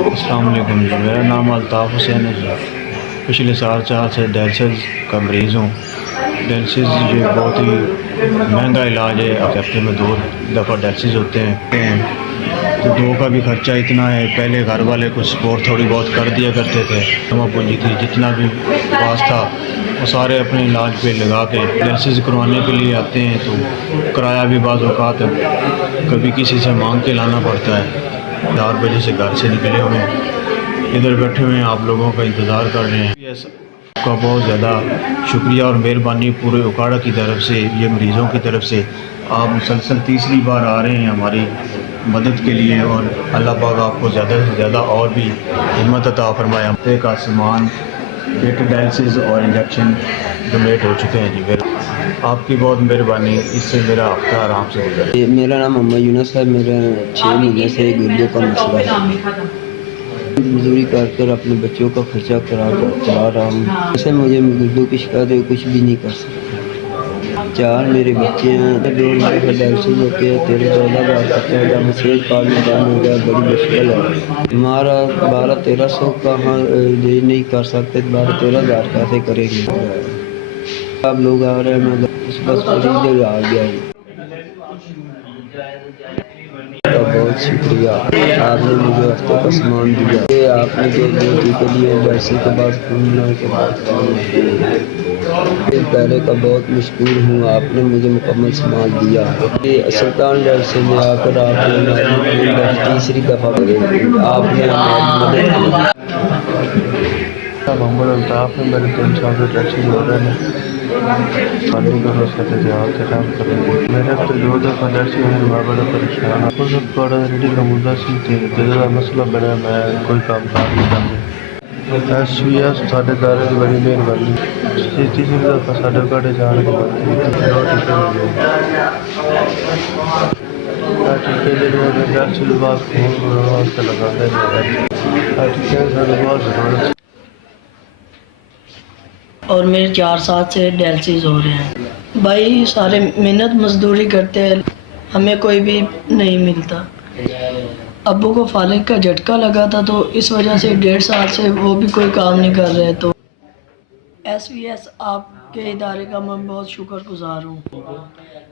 السلام علیکم جی، میرا نام الطاف حسین ہے جی۔ پچھلے سال 4 سے ڈائلسس کا مریض ہوں۔ ڈائلسس یہ بہت ہی مہنگا علاج ہے، ہفتے میں 2 دفعہ ڈائلسس ہوتے ہیں تو 2 کا بھی خرچہ اتنا ہے۔ پہلے گھر والے کچھ سپورٹ تھوڑی بہت کر دیا کرتے تھے، جمع پونجی تھی، جتنا بھی پاس تھا وہ سارے اپنے علاج پہ لگا کے ڈائلسس کروانے کے لیے آتے ہیں تو کرایہ بھی بعض اوقات کبھی کسی سے مانگ کے لانا پڑتا ہے۔ 4 بجے سے گھر سے نکلے ہوئے ہیں، ادھر بیٹھے ہوئے ہیں، آپ لوگوں کا انتظار کر رہے ہیں۔ آپ کا بہت زیادہ شکریہ اور مہربانی پورے اکاڑا کی طرف سے، یہ مریضوں کی طرف سے۔ آپ مسلسل تیسری بار آ رہے ہیں ہماری مدد کے لیے، اور اللہ پاک آپ کو زیادہ سے زیادہ اور بھی ہمت عطا فرمائے۔ ہفتے کا سامان، کٹ، ڈائلسس اور انجیکشن ڈونیٹ ہو چکے ہیں جی۔ آپ کی بہت مہربانی، اس سے میرا ہفتہ آرام سے گزرا۔ میرا نام محمد یونس ہے۔ میرا 6 مہینے سے گردوں کا مسئلہ ہے۔ مزدوری کر کر اپنے بچوں کا خرچہ چلا رہا ہوں۔ ایسے مجھے گردوں کی شکایت ہے، کچھ بھی نہیں کر سکتا۔ 4 میرے بچے ہیں، 2 ڈائلسس ہوتے ہیں، 13-14 ہزار خرچہ ہوتا ہے۔ مسیج کارڈ میں بند ہو گیا، بڑی مشکل ہے ہمارا۔ 1200-1300 کا یہ نہیں کر سکتے، 12-13 ہزار کیسے کریں گے؟ آپ لوگ آ رہے ہیں، میں بس مریض آ گیا ہوں۔ بہت شکریہ، آپ نے مجھے ہفتے کا سامان دیا۔ آپ نے جو ٹیکے دیے ڈائلسس کے بعد، خون ملانے کے بعد، پہلے کا بہت مشکور ہوں۔ آپ نے مجھے مکمل سامان دیا۔ سلطان ڈائلسس میں آ کر آپ نے ہماری تیسری دفعہ آپ نے ہماری مدد کی۔ محمد الطاف ہے، میرے 3 سال سے ڈائلسس ہو رہے ہیں۔ پانی کا مسئلہ جواب کے کام کر رہے ہیں۔ میرے ہفتے 2 دفعہ ڈائلسس ہونے میں بڑا پریشان ہوں۔ سب کو ریڈی کا مدعا سی جگہ مسئلہ بنا، میں کوئی کام کار نہیں کرتا۔ ایس وی ایس ساڈے دارے کی بڑی مہربانی۔ تیسری دفعہ ساڈے کاٹے جان کے بعد ٹیکے جڑے ڈائلسس بعد خون بنانے واسطے لگاتے ہیں۔ ٹیکے ساڈے بہت ضرورت ہے۔ اور میرے 4 سال سے ڈائلسس ہو رہے ہیں۔ بھائی سارے محنت مزدوری کرتے ہیں، ہمیں کوئی بھی نہیں ملتا۔ ابو کو فالج کا جھٹکا لگا تھا تو اس وجہ سے 1.5 سال سے وہ بھی کوئی کام نہیں کر رہے۔ تو ایس وی ایس آپ کے ادارے کا میں بہت شکر گزار ہوں۔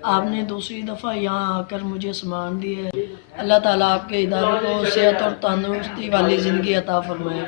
آپ نے دوسری دفعہ یہاں آ کر مجھے سامان دیا ہے۔ اللہ تعالیٰ آپ کے ادارے کو صحت اور تندرستی والی زندگی عطا فرمائے۔